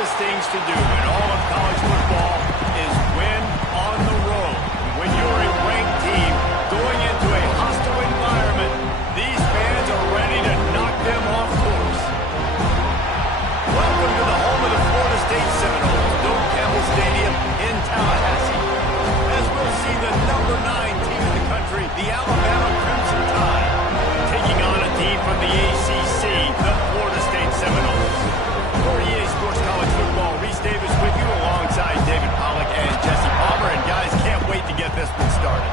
toughest things to do in all of college football is win on the road. When you're a ranked team going into a hostile environment, these fans are ready to knock them off course. Welcome to the home of the Florida State Seminoles, Doak Campbell Stadium in Tallahassee. As we'll see the number 9 team in the country, the Alabama Crimson Tide, taking on a team from the ACC, the Florida State Seminoles. For EA Sports College Football, Reese Davis with you alongside David Pollack and Jesse Palmer. And guys, can't wait to get this one started.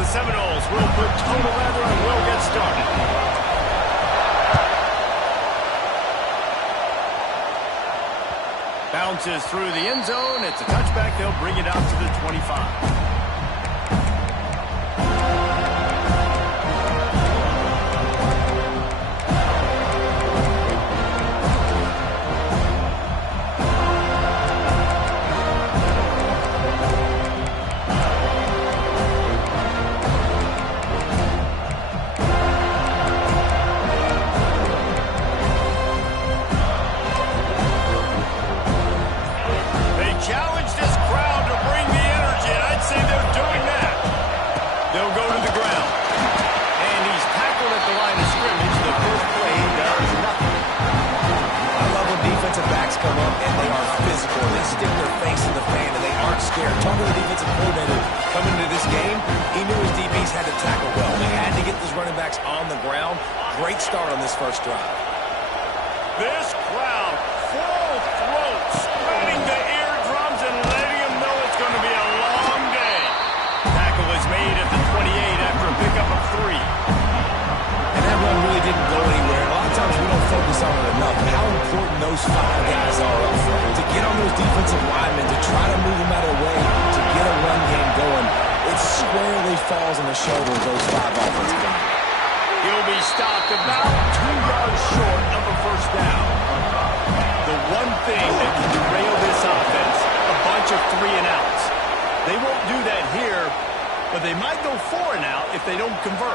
The Seminoles will put total leather and will get started. Bounces through the end zone. It's a touchback. They'll bring it out to the 25. They'll go to the ground. And he's tackled at the line of scrimmage. The first play does nothing. I love when defensive backs come up and they are physical. They stick their face in the fan and they aren't scared. Talking to the defensive coordinator coming into this game, he knew his DBs had to tackle well. They had to get those running backs on the ground. Great start on this first drive. This crowd, full throat, spreading the eardrums and letting them know it's going to be a long day. Tackle is made at the 28 after a pickup of 3. And that run really didn't go anywhere. A lot of times we don't focus on it enough. How important those 5 guys are up front. To get on those defensive linemen, to try to move them out of the way, to get a run game going, it squarely falls on the shoulder of those 5 offensive linemen. He'll be stopped about 2 yards short of a first down. The one thing that can derail this offense, a bunch of 3-and-outs. They won't do that here, but they might go 4-and-out if they don't convert.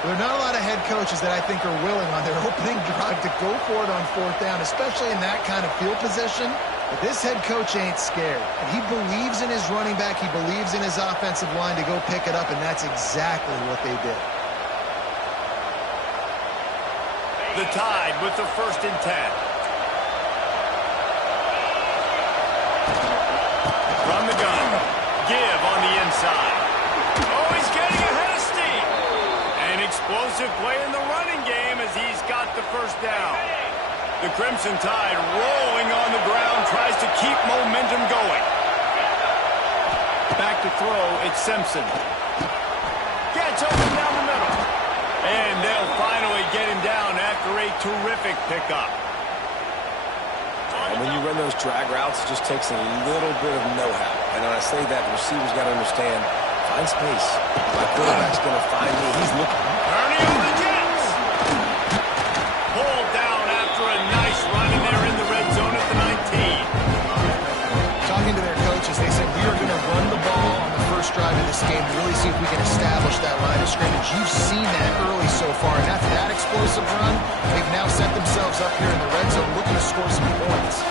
There are not a lot of head coaches that I think are willing on their opening drive to go for it on 4th down, especially in that kind of field position. But this head coach ain't scared. And he believes in his running back. He believes in his offensive line to go pick it up, and that's exactly what they did. The Tide with the 1st and 10. From the gun. Give on the inside. Oh, he's getting ahead of steam. An explosive play in the running game as he's got the first down. The Crimson Tide rolling on the ground, tries to keep momentum going. Back to throw, it's Simpson. Gets open down the middle. And they'll finally get him down after a terrific pickup. And when you run those drag routes, it just takes a little bit of know-how. And when I say that, the receivers got to understand, find space. My quarterback's going to find me. He's looking. Ernie on the Jets. Pulled down after a nice run, and they're in the red zone at the 19. Talking to their coaches, they said, we are going to run the ball on the first drive of this game to really see if we can establish that line of scrimmage. You've seen that early so far, and after that explosive run, they've now set themselves up here in the red zone looking to score some points.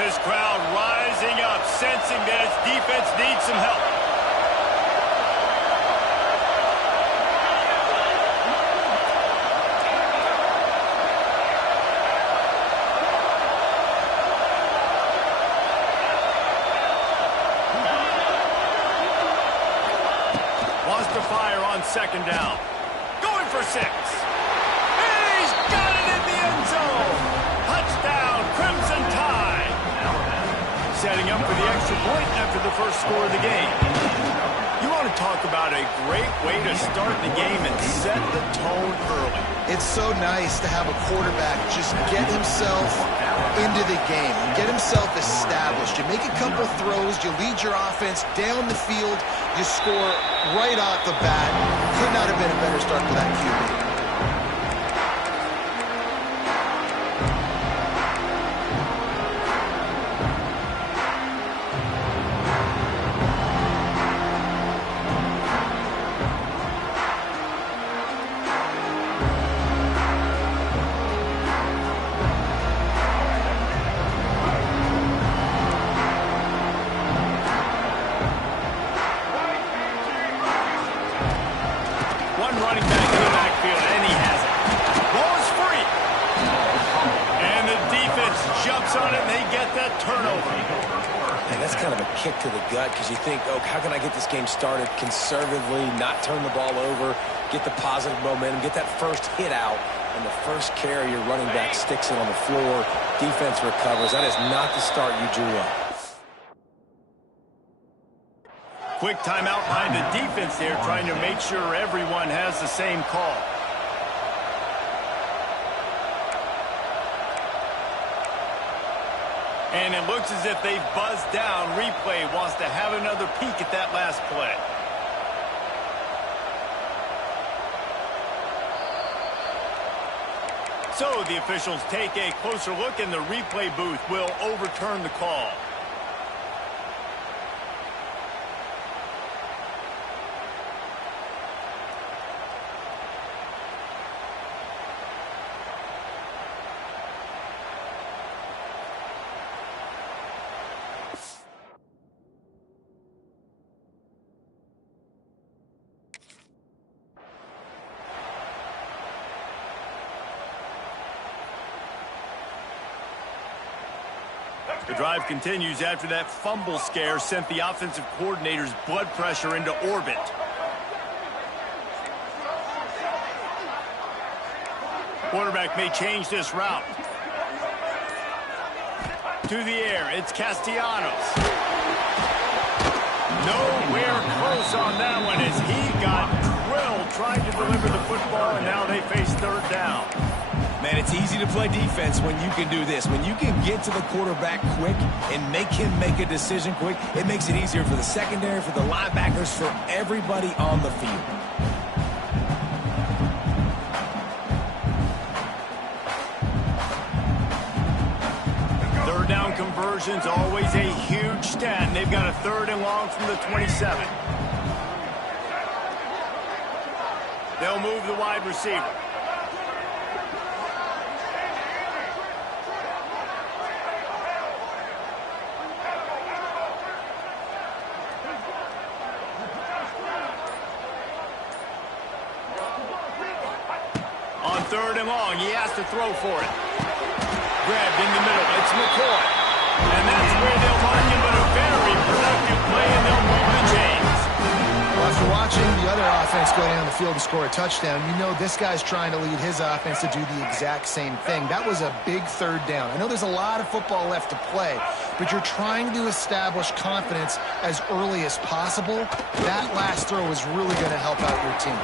This crowd rising up, sensing that its defense needs some help. Wants to fire on 2nd down. Going for 6. And he's got it in the end zone. Touchdown, Crimson Tide. Setting up for the extra point after the first score of the game. You want to talk about a great way to start the game and set the tone early. It's so nice to have a quarterback just get himself into the game, get himself established. You make a couple throws, you lead your offense down the field, you score right off the bat. Could not have been a better start for that QB. running back in the backfield, and he has it. Ball is free. And the defense jumps on it, and they get that turnover. And that's kind of a kick to the gut because you think, oh, how can I get this game started conservatively, not turn the ball over, get the positive momentum, get that first hit out, and the first carry, your running back sticks it on the floor, defense recovers. That is not the start you drew up. Quick timeout by the defense there, trying to make sure everyone has the same call. And it looks as if they've buzzed down. Replay wants to have another peek at that last play. So the officials take a closer look, and the replay booth will overturn the call. The drive continues after that fumble scare sent the offensive coordinator's blood pressure into orbit. Quarterback may change this route. To the air, it's Castellanos. Nowhere close on that one as he got drilled trying to deliver the football, and now they face third down. Man, it's easy to play defense when you can do this. When you can get to the quarterback quick and make him make a decision quick, it makes it easier for the secondary, for the linebackers, for everybody on the field. Third down conversions, always a huge stat, and they've got a 3rd and long from the 27. They'll move the wide receiver. On 3rd and long, he has to throw for it. Grabbed in the middle, it's McCoy. And that's where they'll mark him, but a very productive play, and they'll move the chains. Well, after watching the other offense go down the field and score a touchdown, you know this guy's trying to lead his offense to do the exact same thing. That was a big 3rd down. I know there's a lot of football left to play, but you're trying to establish confidence as early as possible. That last throw is really going to help out your team.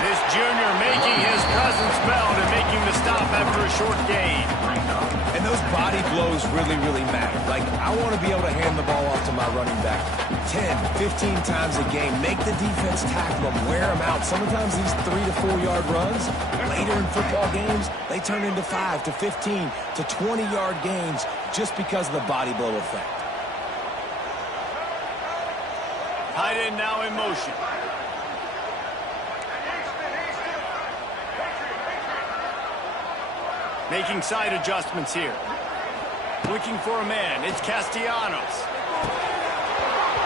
This junior making his presence felt and making the stop after a short gain. And those body blows really, really matter. Like, I want to be able to hand the ball off to my running back 10, 15 times a game. Make the defense tackle them, wear them out. Sometimes these 3 to 4 yard runs, later in football games, they turn into 5 to 15 to 20 yard gains just because of the body blow effect. Tight end now in motion. Making side adjustments here. Looking for a man. It's Castellanos.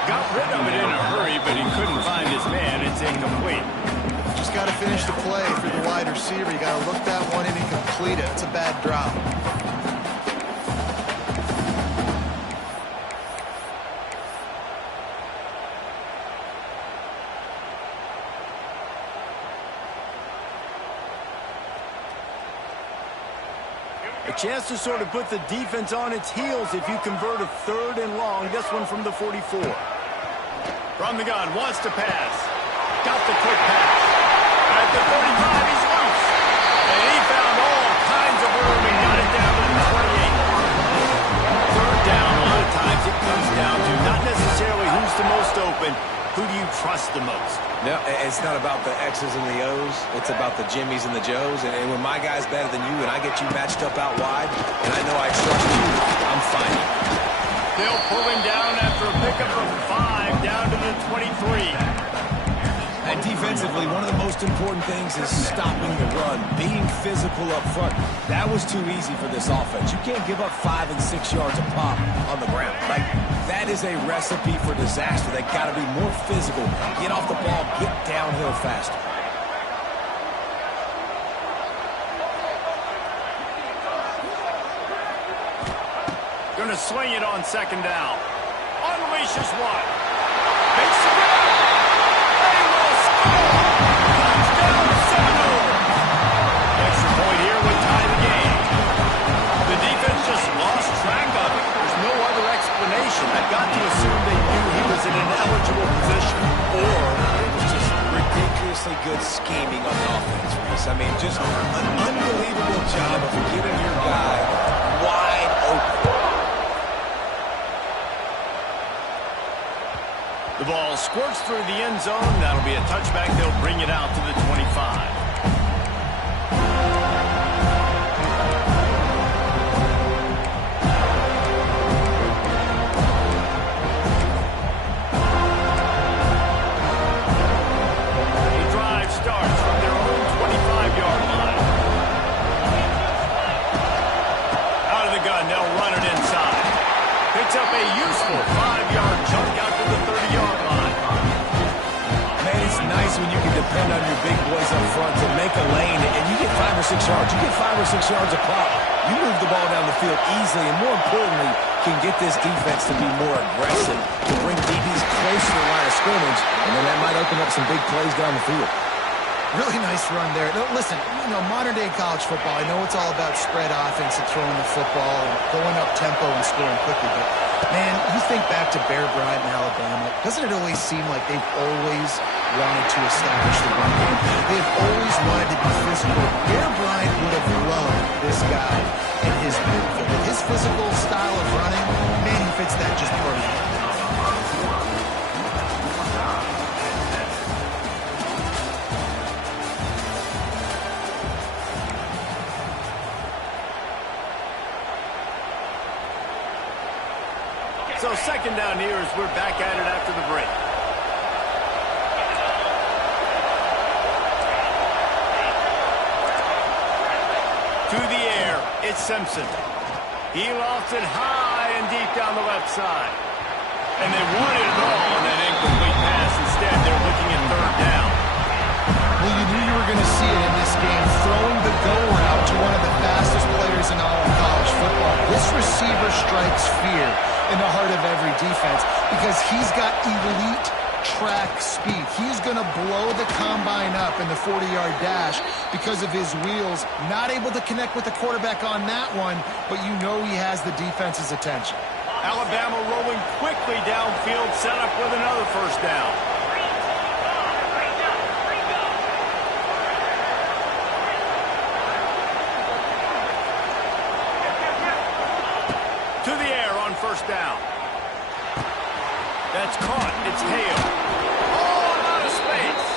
Got rid of it in a hurry, but he couldn't find his man. It's incomplete. Just got to finish the play for the wide receiver. You got to look that one in and complete it. It's a bad drop. A chance to sort of put the defense on its heels if you convert a 3rd and long. This one from the 44. From the gun, wants to pass. Got the quick pass. At the 45, he's loose. And he found all kinds of room and got it down to the 28. 3rd down, a lot of times it comes down to not necessarily who's the most open, who do you trust the most? No, it's not about the X's and the O's. It's about the Jimmies and the Joes. And when my guy's better than you and I get you matched up out wide, and I know I trust you, I'm fine. They'll pull him down after a pickup of 5 down to the 23. And defensively, one of the most important things is stopping the run, being physical up front. That was too easy for this offense. You can't give up 5 and 6 yards a pop on the ground. Like, that is a recipe for disaster. They got to be more physical, get off the ball, get downhill little faster. Going to swing it on second down. Unleashes one. Makes the grab. They will score. Touchdown Seminoles. Extra point here would tie the game. The defense just lost track of it. There's no other explanation. I've got to assume they knew he was in an eligible position. Or it was just ridiculously good scheming on the offense, Reese. I mean, just an unbelievable job of getting your guy wide open. the ball squirts through the end zone. That'll be a touchback. They'll bring it out to the 25. Up a useful 5-yard chunk out to the 30-yard line. Man, it's nice when you can depend on your big boys up front to make a lane, and you get 5 or 6 yards. You get 5 or 6 yards a pop. You move the ball down the field easily, and more importantly, can get this defense to be more aggressive, to bring DBs close to the line of scrimmage, and then that might open up some big plays down the field. Really nice run there. Now, listen, modern-day college football, I know it's all about spread offense and throwing the football and going up tempo and scoring quickly, but, man, you think back to Bear Bryant in Alabama, doesn't it always seem like they've always wanted to establish the run game? They've always wanted to be physical. Bear Bryant would have loved this guy in his midfield. With his physical style of running, man, he fits that just perfectly. So second down here as we're back at it after the break. To the air, it's Simpson. He lofts it high and deep down the left side. And they wanted it all on that incomplete pass. Instead, they're looking at third down. Well, you knew you were going to see it in this game, throwing the go route to one of the fastest players in all of college football. This receiver strikes fear in the heart of every defense because he's got elite track speed. He's going to blow the combine up in the 40-yard dash because of his wheels. Not able to connect with the quarterback on that one, but you know he has the defense's attention. Alabama rolling quickly downfield, set up with another first down. To the air on first down. That's caught. It's Hale. Oh, out of space.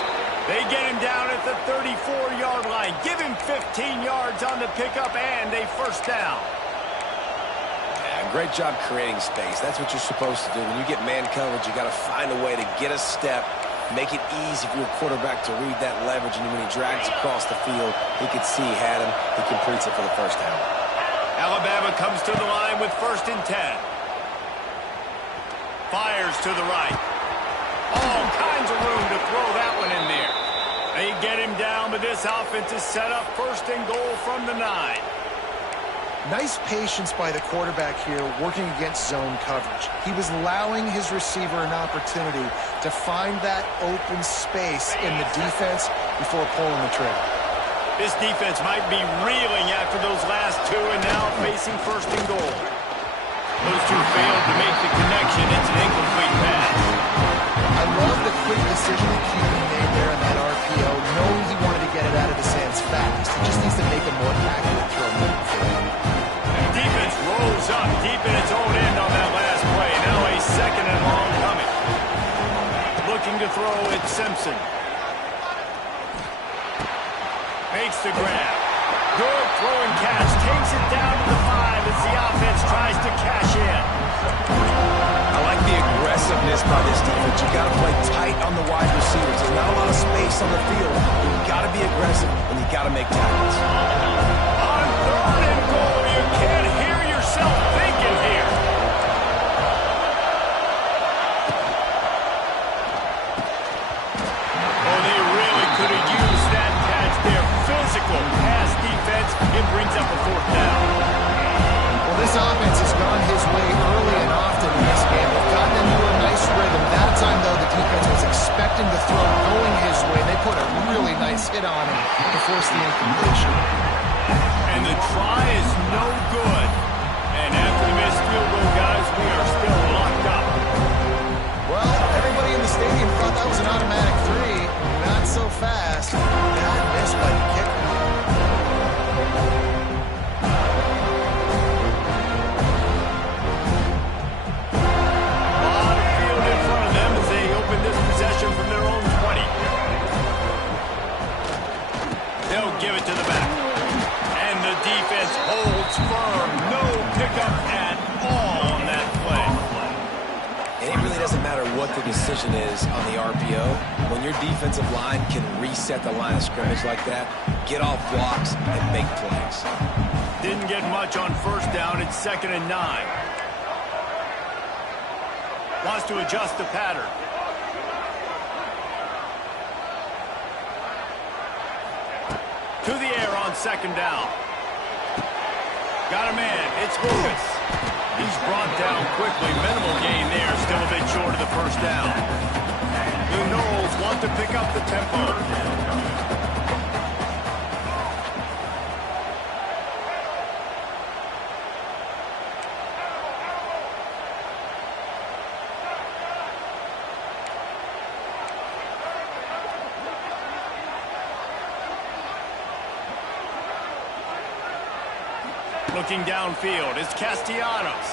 They get him down at the 34-yard line. Give him 15 yards on the pickup and a first down. Yeah, great job creating space. That's what you're supposed to do. When you get man coverage, you got to find a way to get a step, make it easy for your quarterback to read that leverage, and when he drags across the field, he could see he had him. He completes it for the first down. Alabama comes to the line with 1st and 10. Fires to the right. All kinds of room to throw that one in there. They get him down, but this offense is set up 1st and goal from the 9. Nice patience by the quarterback here working against zone coverage. He was allowing his receiver an opportunity to find that open space in the defense before pulling the trigger. This defense might be reeling after those last two and now facing 1st and goal. Those two failed to make the connection. It's an incomplete pass. I love the quick decision that QB made there in that RPO, knowing he wanted to get it out of his hands fast. He just needs to make a more accurate throw moving forward. The defense rolls up deep in its own end on that last play. Now a 2nd and long coming. Looking to throw, it's Simpson. Makes the grab. Good throwing catch. Takes it down to the 5 as the offense tries to cash in. I like the aggressiveness by this defense. You got to play tight on the wide receivers. There's not a lot of space on the field. You got to be aggressive, and you got to make tackles. On 3rd and goal, you can't hear yourself thinking here. Oh, they really It brings up a fourth down. Well, this offense has gone his way early and often in this game. They've gotten into a nice rhythm. That time, though, the defense was expecting the throw going his way. They put a really nice hit on him to force the incompletion. And the try is no good. And after the missed field goal, guys, we are still locked up. Well, everybody in the stadium thought that was an automatic 3. Not so fast. Bad miss by the kicker. Possession from their own 20. They'll give it to the back. And the defense holds firm. No pickup at all on that play. And it really doesn't matter what the decision is on the RPO. When your defensive line can reset the line of scrimmage like that, get off blocks and make plays. Didn't get much on first down. It's 2nd and 9. Wants to adjust the pattern. To the air on 2nd down. Got a man. It's Lucas. He's brought down quickly. Minimal gain there. Still a bit short of the first down. The Knowles want to pick up the tempo. Looking downfield, it's Castellanos.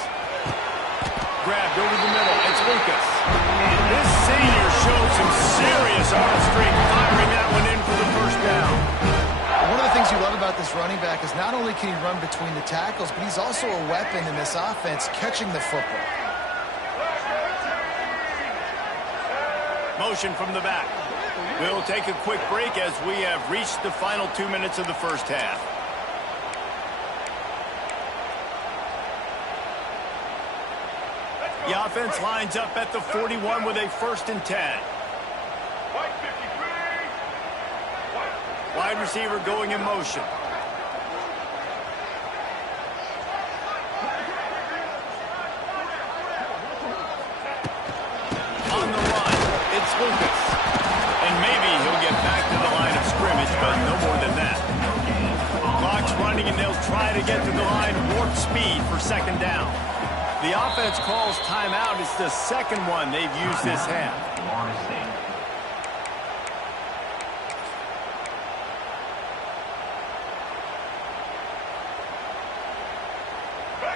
Grabbed over the middle, it's Lucas. And this senior shows some serious arm strength, firing that one in for the first down. One of the things you love about this running back is not only can he run between the tackles, but he's also a weapon in this offense, catching the football. Motion from the back. We'll take a quick break as we have reached the final 2 minutes of the first half. The offense lines up at the 41 with a 1st and 10. Wide receiver going in motion. On the run, it's Lucas. And maybe he'll get back to the line of scrimmage, but no more than that. Clock's running, and they'll try to get to the line warp speed for 2nd down. The offense calls timeout. It's the 2nd one they've used this half.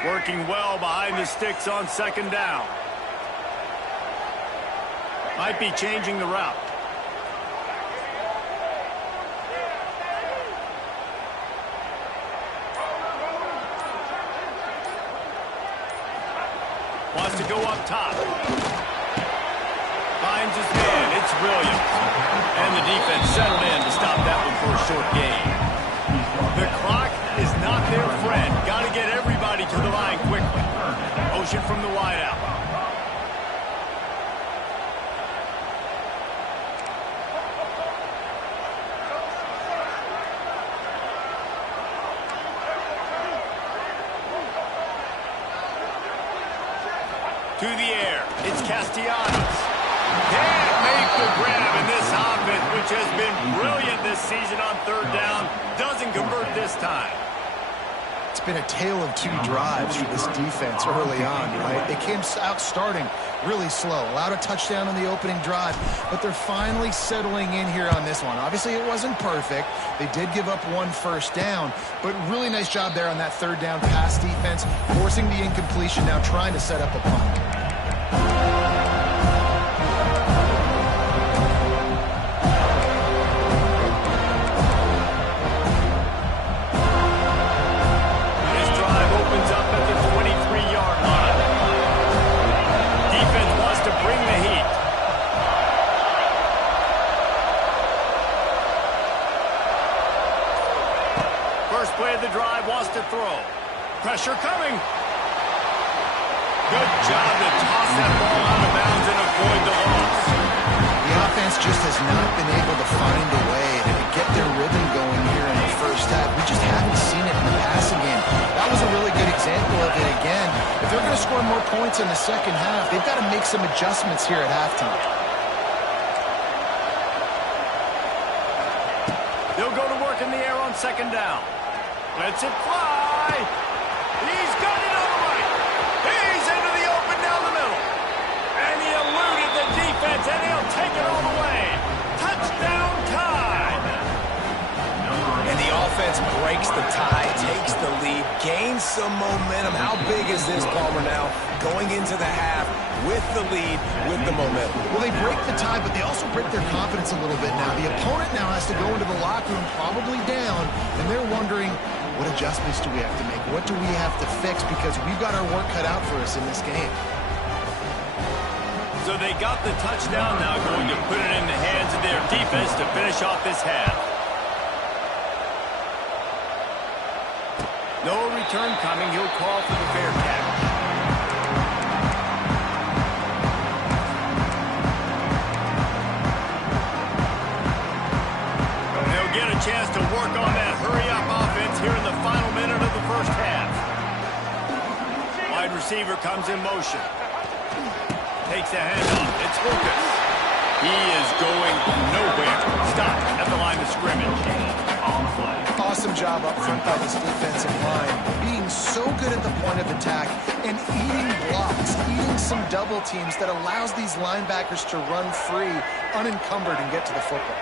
Working well behind the sticks on 2nd down. Might be changing the route. Wants to go up top. Finds his man. It's Williams. And the defense settled in to stop that one for a short gain. The clock is not their friend. Got to get everybody to the line quickly. Motion from the wideout. To the air, it's Castellanos. Can't make the grab in this offense, which has been brilliant this season on 3rd down. Doesn't convert this time. It's been a tale of 2 drives for this defense early on, right? They came out starting really slow, allowed a touchdown on the opening drive, but they're finally settling in here on this one. Obviously, it wasn't perfect. They did give up 1 first down, but really nice job there on that 3rd down pass defense, forcing the incompletion, now trying to set up a punt. Pressure coming. Good job to toss that ball out of bounds and avoid the loss. The offense just has not been able to find a way to get their rhythm going here in the first half. We just haven't seen it scoring more points in the second half. They've got to make some adjustments here at halftime. They'll go to work in the air on second down. Lets it fly. He's got it on the right. He's into the open down the middle. And he eluded the defense, and he'll take it all the way. Touchdown tie. And the offense breaks the tie, takes the lead, gains some momentum. How big is this, Palmer, now? Going into the half with the lead, with the momentum. Well, they break the tie, but they also break their confidence a little bit now. The opponent now has to go into the locker room probably down, and they're wondering, what adjustments do we have to make? What do we have to fix? Because we've got our work cut out for us in this game. So they got the touchdown, now going to put it in the hands of their defense to finish off this half. No return coming. He'll call for the fair catch. They'll get a chance to work on that hurry-up offense here in the final minute of the first half. Wide receiver comes in motion. Takes the handoff. It's Lucas. He is going nowhere. Stop at the line of scrimmage. Awesome job up front by this defensive line, being so good at the point of attack and eating blocks, eating some double teams that allows these linebackers to run free, unencumbered, and get to the football.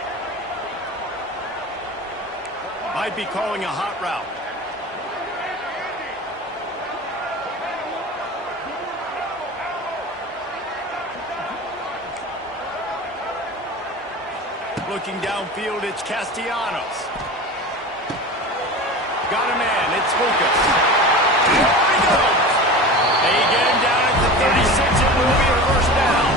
Might be calling a hot route. Looking downfield, it's Castellanos. Got a man, it's Lucas. There he goes. They get him down at the 36, it will be a first down.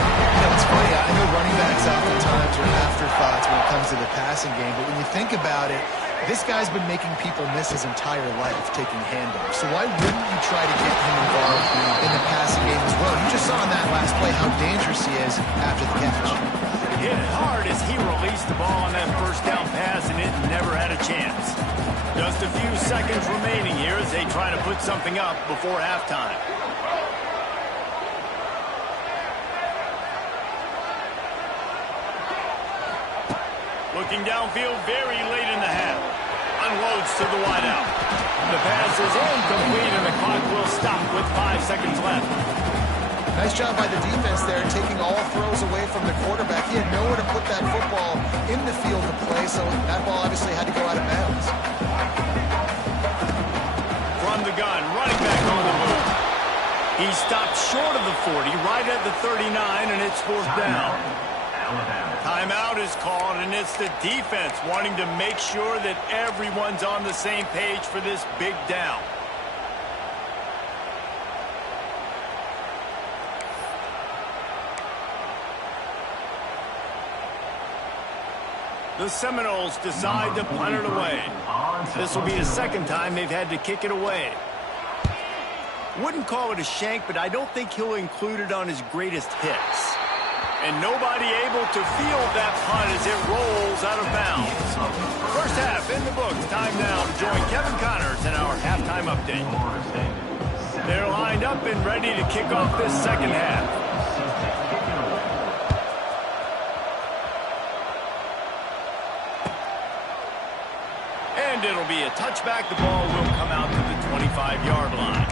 You know, it's funny, I know running backs oftentimes are afterthoughts when it comes to the passing game, but when you think about it, this guy's been making people miss his entire life taking handoffs. So why wouldn't you try to get him involved in the passing game as well? You just saw in that last play how dangerous he is after the catch. Hit hard as he released the ball on that first down pass, and it never had a chance. Just a few seconds remaining here as they try to put something up before halftime. Looking downfield very late in the half. Unloads to the wideout. The pass is incomplete, and the clock will stop with 5 seconds left. Nice job by the defense there, taking all throws away from the quarterback. He had nowhere to put that football in the field to play, so that ball obviously had to go out of bounds. From the gun, running back on the move. He stopped short of the 40, right at the 39, and it's fourth down. Timeout is called, and it's the defense wanting to make sure that everyone's on the same page for this big down. The Seminoles decide to punt it away. This will be the second time they've had to kick it away. Wouldn't call it a shank, but I don't think he'll include it on his greatest hits. And nobody able to field that punt as it rolls out of bounds. First half in the books. Time now to join Kevin Connors in our halftime update. They're lined up and ready to kick off this second half. And it'll be a touchback. The ball will come out to the 25-yard line.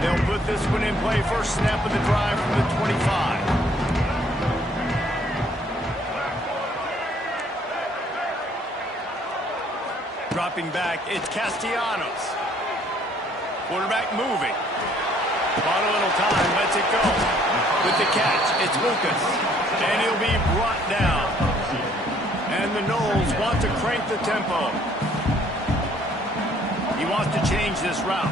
They'll put this one in play. First snap of the drive from the 25. Dropping back, it's Castellanos. Quarterback moving. Bought a little time, lets it go. With the catch, it's Lucas. And he'll be brought down. And the Noles want to crank the tempo. He wants to change this route.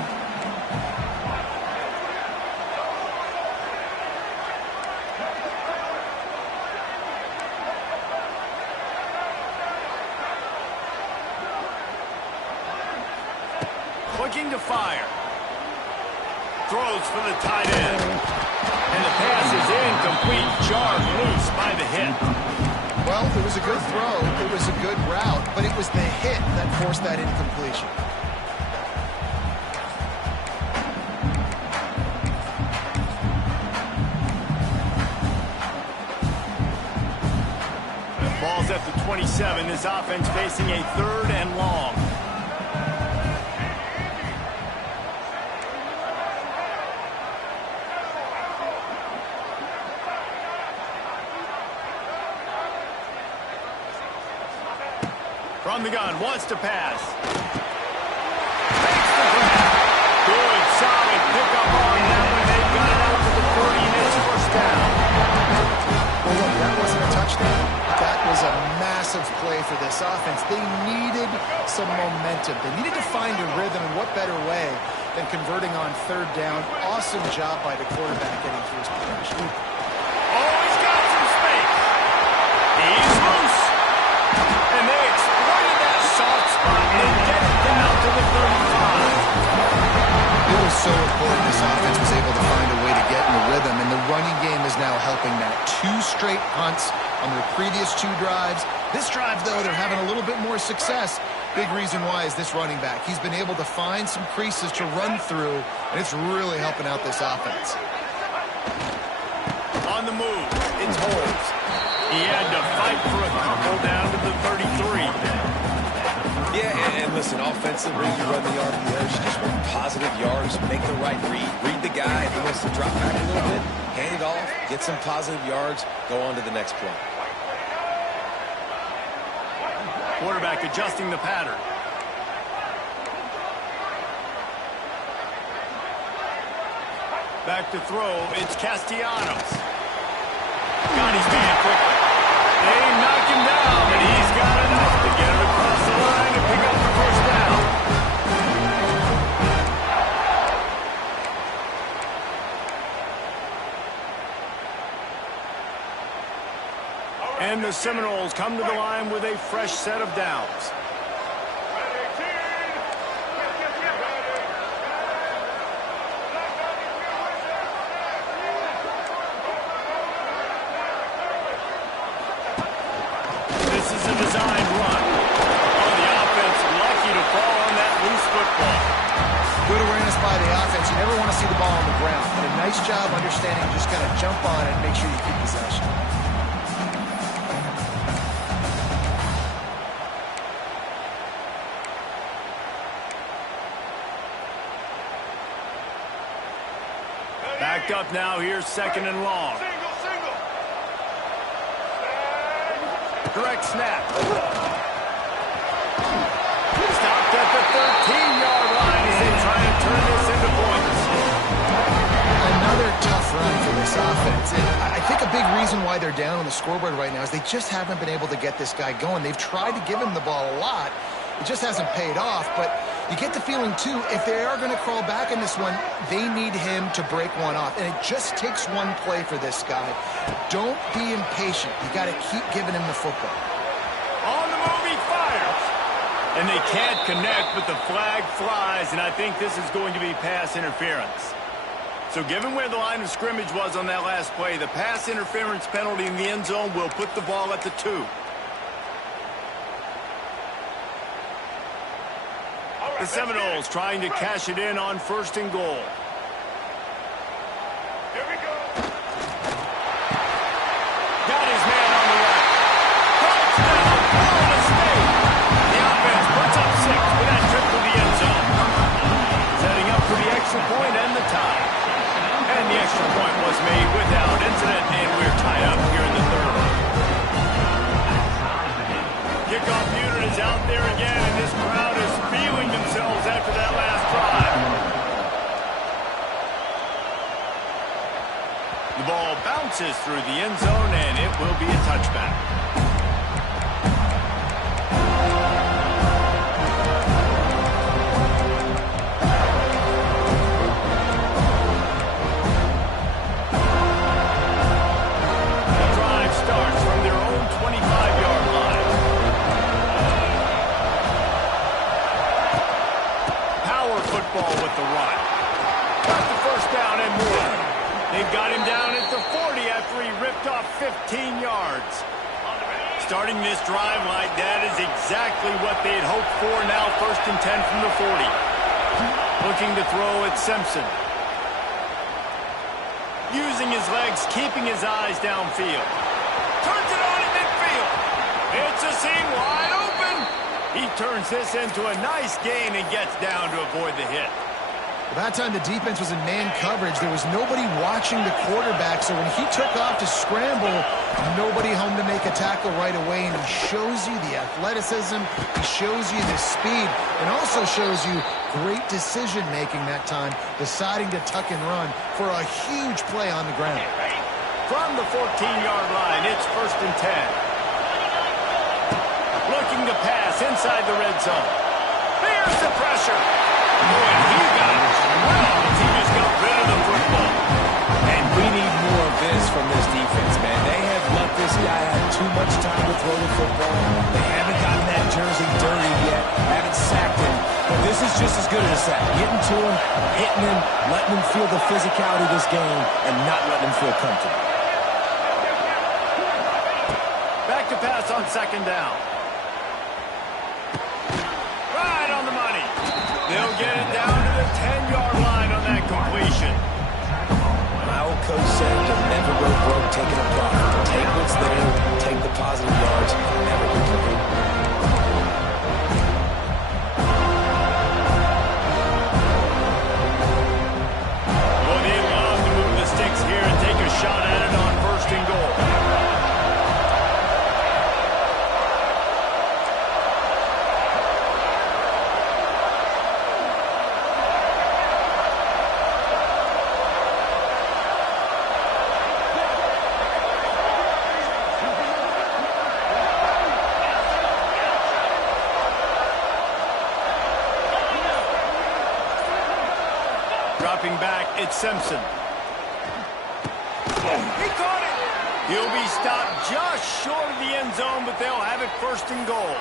Looking to fire. Throws for the tight end. And the pass is incomplete. Jarred loose by the hit. Well, it was a good throw, it was a good route, but it was the hit that forced that incompletion. Ball's at the 27. This offense facing a 3rd and long. From the gun, wants to pass. Takes the grab. Good, solid pickup on that one. They've got it out to the 40, and it's first down. Well, look, that wasn't a touchdown. That was a massive play for this offense. They needed some momentum. They needed to find a rhythm, and what better way than converting on 3rd down. Awesome job by the quarterback getting through his progression. Oh, he's got some space. He's loose. And they exploited that soft spot. They get it down to the 35. It was so important this offense was able to find a way to get in the rhythm, and the running game is now helping that. 2 straight punts on their previous 2 drives. This drive, though, they're having a little bit more success. Big reason why is this running back. He's been able to find some creases to run through, and it's really helping out this offense. On the move, it's Holmes. He had to fight for a couple down to the 33. Yeah, and listen, offensively, you run the RPOs, you just want positive yards, make the right read the guy. If he wants to drop back a little bit, hand it off, get some positive yards, go on to the next play. Quarterback adjusting the pattern. Back to throw, it's Castellanos. Got his man quickly. They knock him down, and he's got enough to get it across the line and pick up the first down. And the Seminoles come to the line with a fresh set of downs. This is a designed run. Oh, the offense lucky to fall on that loose football. Good awareness by the offense. You never want to see the ball on the ground, but a nice job understanding just kind of jump on it and make sure you keep possession. Backed up now, here's 2nd and long. Direct snap. Stopped at the 13-yard line as they try and turn this into points. Another tough run for this offense. And I think a big reason why they're down on the scoreboard right now is they just haven't been able to get this guy going. They've tried to give him the ball a lot. It just hasn't paid off, but you get the feeling, too, if they are going to crawl back in this one, they need him to break one off. And it just takes one play for this guy. Don't be impatient. You got to keep giving him the football. On the move, he fires. And they can't connect, but the flag flies, and I think this is going to be pass interference. So given where the line of scrimmage was on that last play, the pass interference penalty in the end zone will put the ball at the 2. The Seminoles trying to cash it in on 1st and goal. Here we go. Got his man on the right. Touchdown, Florida State. The offense puts up 6 with that trip to the end zone. Setting up for the extra point and the tie. And the extra point was made without incident, and we're tied up here in the 3rd. Kickoff unit is out there again, and this crowd is feeling themselves after that last drive. The ball bounces through the end zone, and it will be a touchback. The drive starts from their own 25-yard line. Power football with the run. Got the first down and more. They've got him down at the 40 after he ripped off 15 yards. Starting this drive like that is exactly what they'd hoped for. Now 1st and 10 from the 40. Looking to throw at Simpson. Using his legs, keeping his eyes downfield. Turns it on in midfield. It's a seam wide open. He turns this into a nice gain and gets down to avoid the hit. Well, that time the defense was in man coverage. There was nobody watching the quarterback, so when he took off to scramble, nobody home to make a tackle right away, and he shows you the athleticism, he shows you the speed, and also shows you great decision-making that time, deciding to tuck and run for a huge play on the ground. From the 14-yard line, it's 1st and 10. Looking to pass inside the red zone. There's the pressure. Oh, and he got it. Well, he just got rid of the football. And we need more of this from this defense, man. They have let this guy have too much time to throw the football. They haven't gotten that jersey dirty yet, haven't sacked him. But this is just as good as a sack. Getting to him, hitting him, letting him feel the physicality of this game, and not letting him feel comfortable. Back to pass on 2nd down. Right on the money. They'll get it down to the 10-yard line on that completion. My old coach said you'll never go broke taking a profit. Take what's there, take the positive yards, and never be broke. Well, they love to move the sticks here and take a shot at it on 1st and goal. Dropping back, it's Simpson. He caught it. He'll be stopped just short of the end zone, but they'll have it 1st and goal.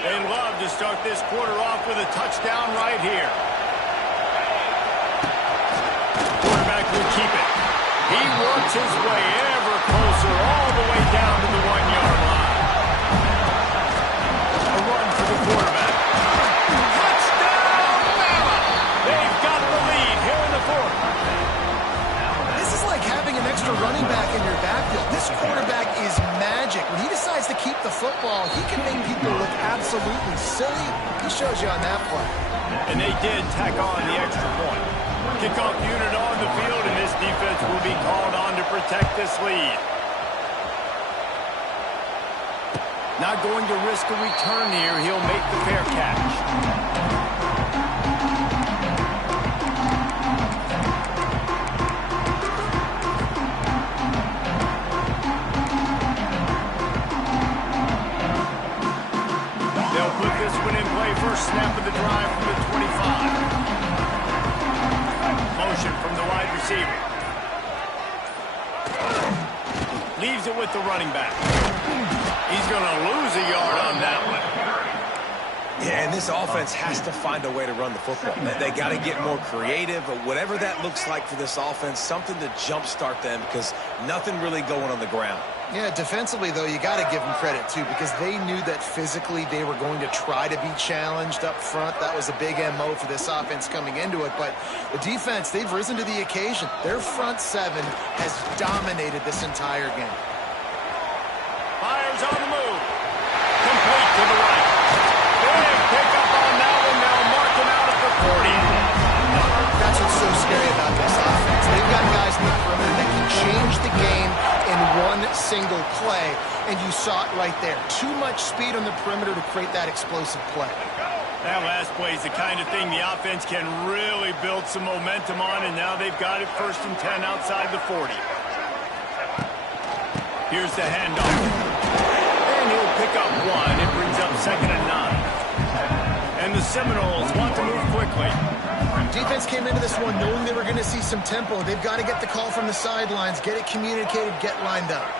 They love to start this quarter off with a touchdown right here. Quarterback will keep it. He works his way ever closer all the way down to the 1-yard line. A run for the quarterback. Touchdown, Bama! They've got the lead here in the 4th. This is like having an extra running back in your backfield. This quarterback is magic. When he decides to keep the football, he can make people look absolutely silly. He shows you on that play. And they did tack on the extra point. Kickoff unit on the field, and this defense will be called on to protect this lead. Not going to risk a return here. He'll make the fair catch. First snap of the drive from the 25. Motion from the wide receiver. Leaves it with the running back. He's going to lose a yard on that one. Yeah, and this offense has to find a way to run the football. They got to get more creative, but whatever that looks like for this offense, something to jumpstart them because nothing really going on the ground. Yeah, defensively, though, you got to give them credit, too, because they knew that physically they were going to try to be challenged up front. That was a big MO for this offense coming into it. But the defense, they've risen to the occasion. Their front 7 has dominated this entire game. Fires on the move. Complete to the right. Big pickup on that one. They'll mark him out at the 40. That's what's so scary about this offense. They've got guys in the perimeter that can change the game in one single play, and you saw it right there. Too much speed on the perimeter to create that explosive play. That last play is the kind of thing the offense can really build some momentum on, and now they've got it 1st and 10 outside the 40. Here's the handoff. And he'll pick up 1. It brings up 2nd and 9. And the Seminoles want to move quickly. Defense came into this one knowing they were going to see some tempo. They've got to get the call from the sidelines, get it communicated, get lined up.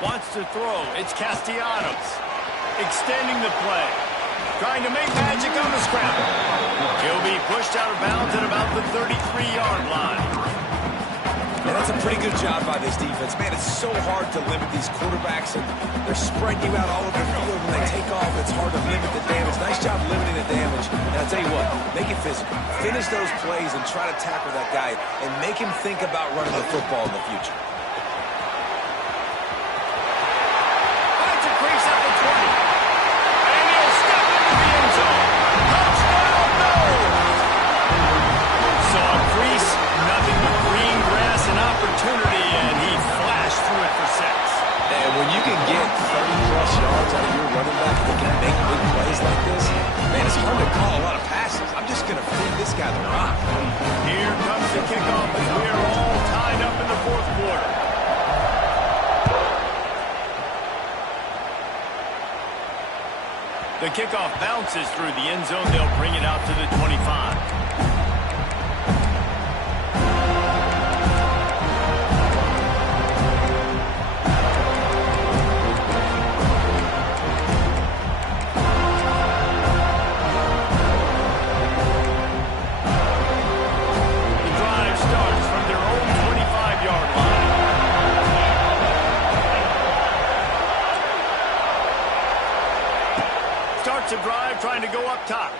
Wants to throw. It's Castellanos. Extending the play. Trying to make magic on the scramble. He'll be pushed out of bounds at about the 33-yard line. And that's a pretty good job by this defense. Man, it's so hard to limit these quarterbacks, and they're spreading you out all over the field. When they take off, it's hard to limit the damage. Nice job limiting the damage. And I'll tell you what, make it physical. Finish those plays and try to tackle that guy and make him think about running the football in the future. When you can get 30-plus yards out of your running back that can make big plays like this, man, it's hard to call a lot of passes. I'm just going to feed this guy the rock. Here comes the kickoff as we are all tied up in the fourth quarter. The kickoff bounces through the end zone. They'll bring it out to the 25. A drive trying to go up top.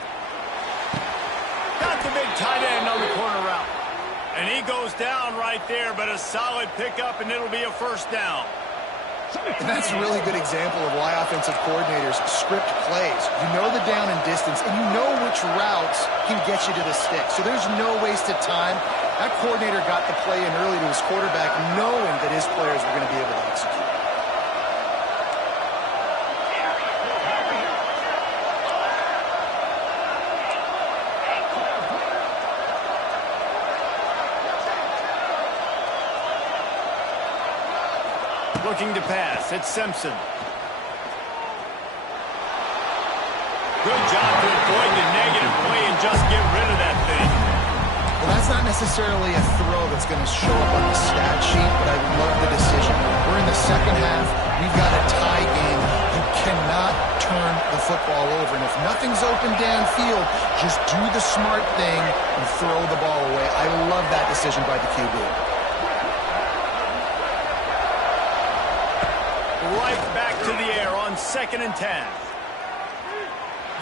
Got the big tight end on the corner route. And he goes down right there, but a solid pickup, and it'll be a first down. And that's a really good example of why offensive coordinators script plays. You know the down and distance, and you know which routes can get you to the stick. So there's no wasted time. That coordinator got the play in early to his quarterback, knowing that his players were going to be able to execute. Looking to pass. It's Simpson. Good job to avoid the negative play and just get rid of that thing. Well, that's not necessarily a throw that's going to show up on the stat sheet, but I love the decision. We're in the second half. We've got a tie game. You cannot turn the football over. And if nothing's open downfield, just do the smart thing and throw the ball away. I love that decision by the QB. Right back to the air on 2nd and 10.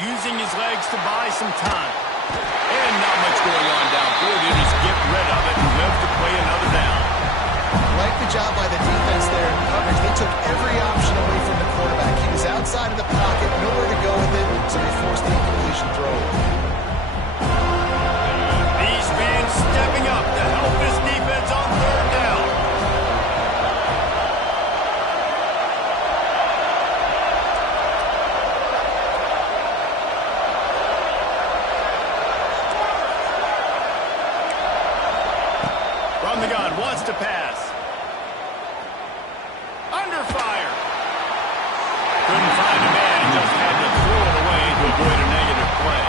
Using his legs to buy some time. And not much going on downfield. He'll just get rid of it and live to play another down. Like the job by the defense there in coverage. They took every option away from the quarterback. He was outside of the pocket, nowhere to go with it, so they forced the incompletion throw. These fans stepping up to help this defense on 3rd down. From the gun, wants to pass. Under fire. Couldn't find a man, just had to throw it away to avoid a negative play.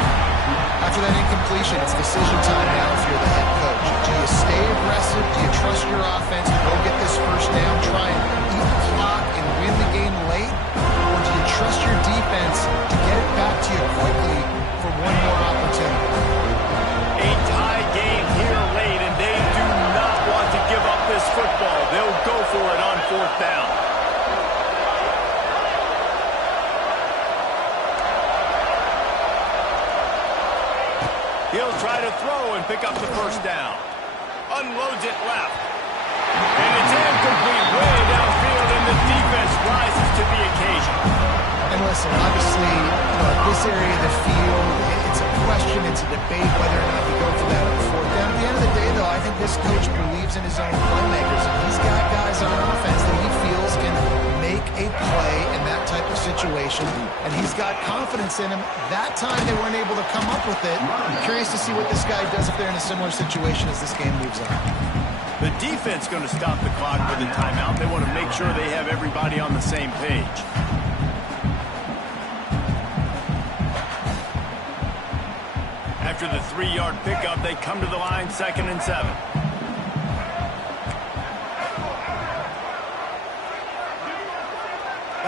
After that incompletion, it's decision time now if you're the head coach. Do you stay aggressive? Do you trust your offense to go get this first down, try and eat the clock and win the game late? Or do you trust your defense to get it back to you quickly for one more opportunity? A tie game here late, and they do not want to give up this football. They'll go for it on 4th down. He'll try to throw and pick up the first down. Unloads it left. And it's incomplete way downfield, and the defense rises to the occasion. And listen, obviously, this area of the field, it's a question, it's a debate whether or not you go for that on 4th down. At the end of the day, though, I think this coach believes in his own playmakers, and he's got guys on offense that he feels can make a play in that type of situation, and he's got confidence in him. That time they weren't able to come up with it. I'm curious to see what this guy does if they're in a similar situation as this game moves on. The defense going to stop the clock with a timeout. They want to make sure they have everybody on the same page. After the 3-yard pickup, they come to the line, 2nd and 7.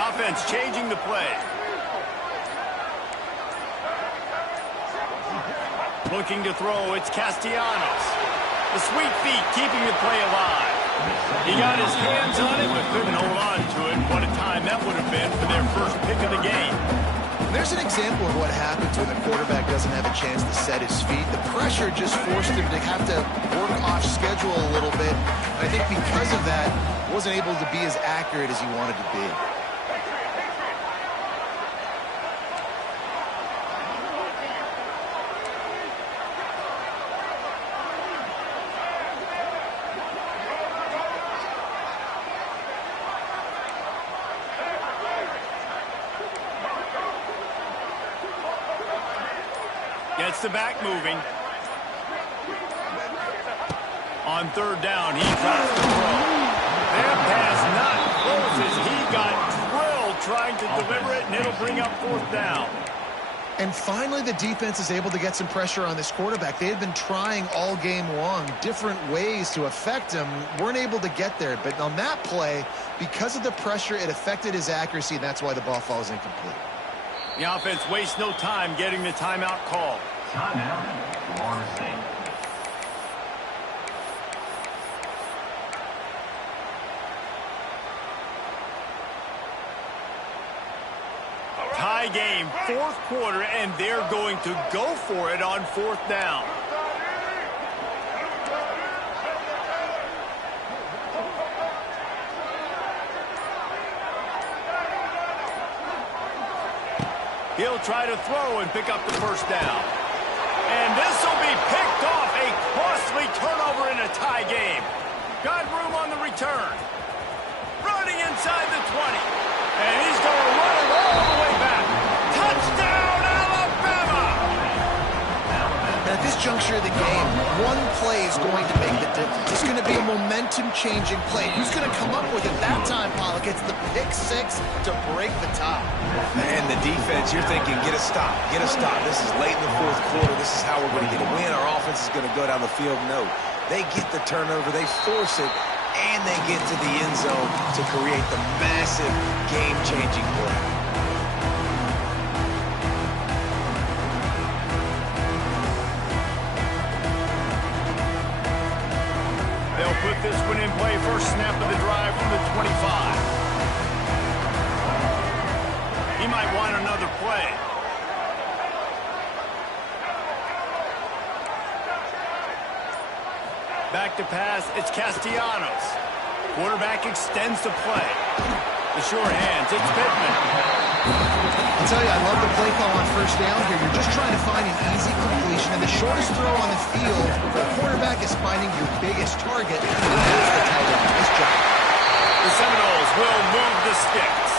Offense changing the play. Looking to throw, it's Castellanos. The sweet feet keeping the play alive. He got his hands on it, but couldn't hold on to it. What a time that would have been for their first pick of the game. There's an example of what happens when the quarterback doesn't have a chance to set his feet. The pressure just forced him to have to work off schedule a little bit. I think because of that, wasn't able to be as accurate as he wanted to be. Gets the back moving. On 3rd down, he tries to throw. That pass not close as he got drilled trying to deliver it, and it'll bring up 4th down. And finally, the defense is able to get some pressure on this quarterback. They had been trying all game long, different ways to affect him, weren't able to get there. But on that play, because of the pressure, it affected his accuracy, and that's why the ball falls incomplete. The offense wastes no time getting the timeout call. Timeout, Florida State. Tie game, 4th quarter, and they're going to go for it on 4th down. He'll try to throw and pick up the 1st down. And this will be picked off. A costly turnover in a tie game. Got room on the return. Running inside the 20. And he's going to run it all the way back. Touchdown, Alabama! And at this juncture of the game, one play is going to make the difference. It's going to be a momentum-changing play. Who's going to come up with it that time, Pollock? It's the pick 6 to break the tie. Man, the defense, you're thinking, get a stop, get a stop. This is late in the 4th quarter. This is how we're going to get a win. Our offense is going to go down the field. No, they get the turnover, they force it, and they get to the end zone to create the massive game-changing play. They'll put this one in play. First snap of the drive from the 25. He might want another play. Back to pass, it's Castellanos. Quarterback extends the play. The sure hands, it's Pittman. I'll tell you, I love the play call on 1st down here. You're just trying to find an easy completion, and the shortest throw on the field for a quarterback is finding your biggest target, and that's the tight end. Nice job. The Seminoles will move the sticks.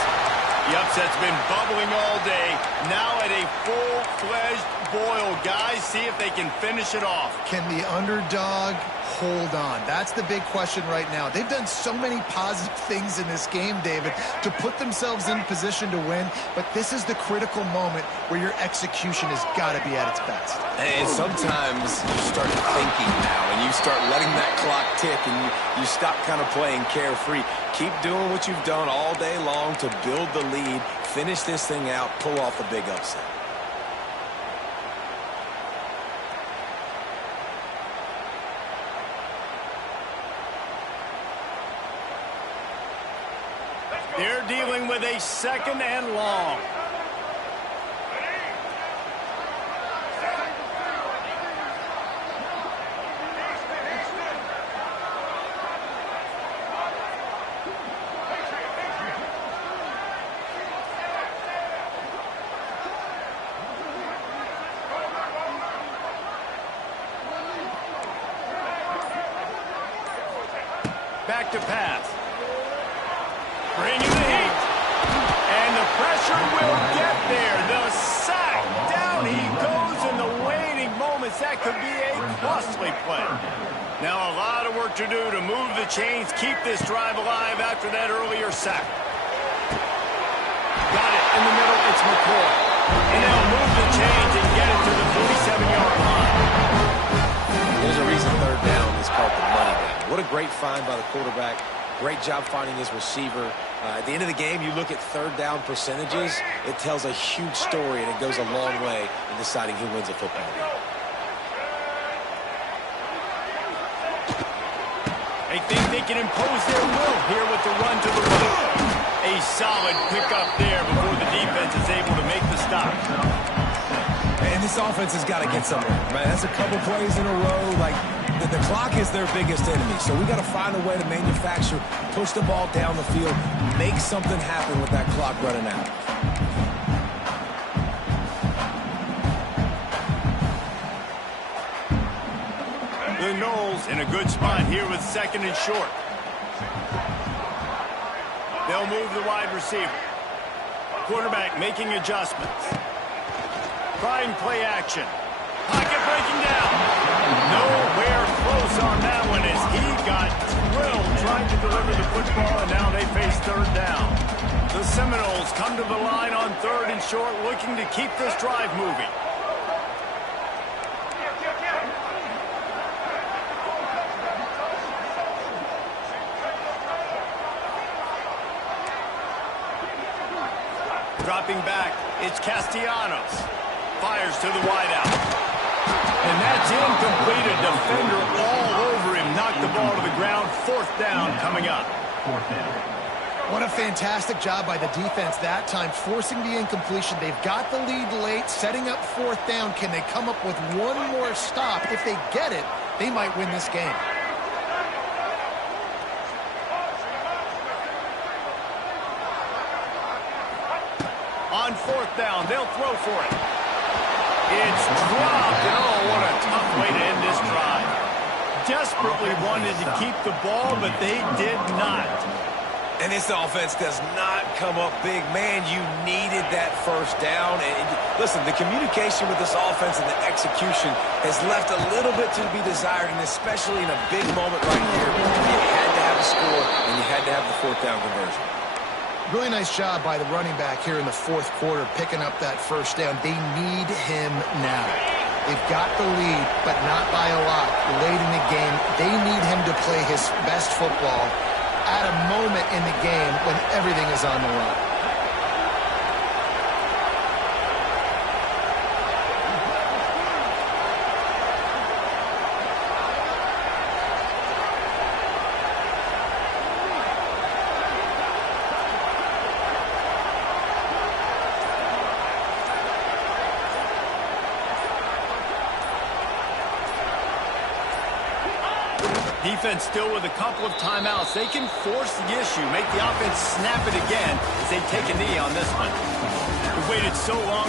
The upset's been bubbling all day. Now at a full-fledged boil. Guys, see if they can finish it off. Can the underdog hold on? That's the big question right now. They've done so many positive things in this game, David, to put themselves in position to win, but this is the critical moment where your execution has got to be at its best. And sometimes you start thinking now, and you start letting that clock tick, and you stop kind of playing carefree. Keep doing what you've done all day long to build the lead, finish this thing out, pull off the big upset. They're dealing with a 2nd and long. Back to pass. Bringing the heat. And the pressure will get there. The sack. Down he goes in the waning moments. That could be a costly play. Now a lot of work to do to move the chains, keep this drive alive after that earlier sack. Got it in the middle, it's McCoy. And they'll move the chains and get it to the 47-yard line. There's a reason third down is called the money down. What a great find by the quarterback. Great job finding his receiver. At the end of the game, you look at third down percentages. It tells a huge story, and it goes a long way in deciding who wins a football game. They think they can impose their will here with the run to the right. A solid pickup there before the defense is able to make the stop. And this offense has got to get somewhere, right? That's a couple plays in a row. Like, the clock is their biggest enemy. So we got to find a way to manufacture, push the ball down the field, make something happen with that clock running out. The Knowles in a good spot here with second and short. They'll move the wide receiver. Quarterback making adjustments. Trying play action. Pocket breaking down. Nowhere close on that one as he got drilled trying to deliver the football, and now they face third down. The Seminoles come to the line on third and short, looking to keep this drive moving. Dropping back, it's Castellanos. Fires to the wideout. And that's incomplete. A defender all over him. Knocked the ball to the ground. Fourth down coming up. Fourth down. What a fantastic job by the defense that time, forcing the incompletion. They've got the lead late, setting up fourth down. Can they come up with one more stop? If they get it, they might win this game. On fourth down, they'll throw for it. It's dropped. Oh, what a tough way to end this drive. Desperately wanted to keep the ball, but they did not. And this offense does not come up big. Man, you needed that first down. And listen, the communication with this offense and the execution has left a little bit to be desired, and especially in a big moment right here, you had to have a score, and you had to have the fourth down conversion. Really nice job by the running back here in the fourth quarter, picking up that first down. They need him now. They've got the lead, but not by a lot. Late in the game, they need him to play his best football at a moment in the game when everything is on the line. Defense still with a couple of timeouts. They can force the issue, make the offense snap it again as they take a knee on this one. We waited so long